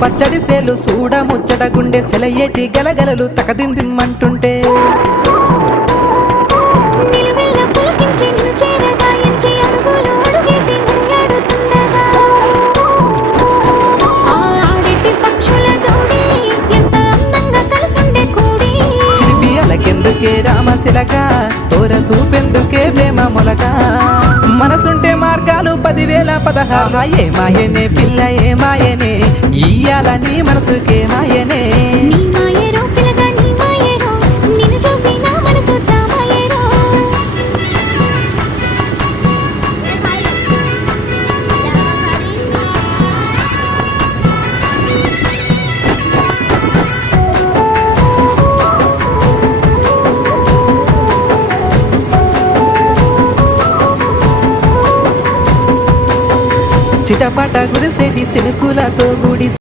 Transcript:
పచ్చడి సేలు సూడ ముచ్చట గుండె సెలయేటి గలగలలు తకదిందిమ్మంటుంటే నిలువెల్ల పులకించి నిన్ను చేరగా ఎంచి అడుగులు అడుగేసి నడియాడుతుండగా ఆ ఆడెట్టి పక్షుల జోడి ఎంత అందంగా కలిసుండే కూడి చిలిపి అలకెందుకే రామశిలక తోర చూపెందుకే ప్రేమ మొలక మనసుంటే మార్గాలు 10,016 ఏ మాయనే పిల్ల ఏ మాయనే ఇయ్యాల నీ మనసుకే మాయనే నీ మాయేరో పిల్లగా నీ మాయేరో నిన్ను చూసి నా మనసు జామాయేరో చిటపట గురిసేటి సినుకులతో గుడి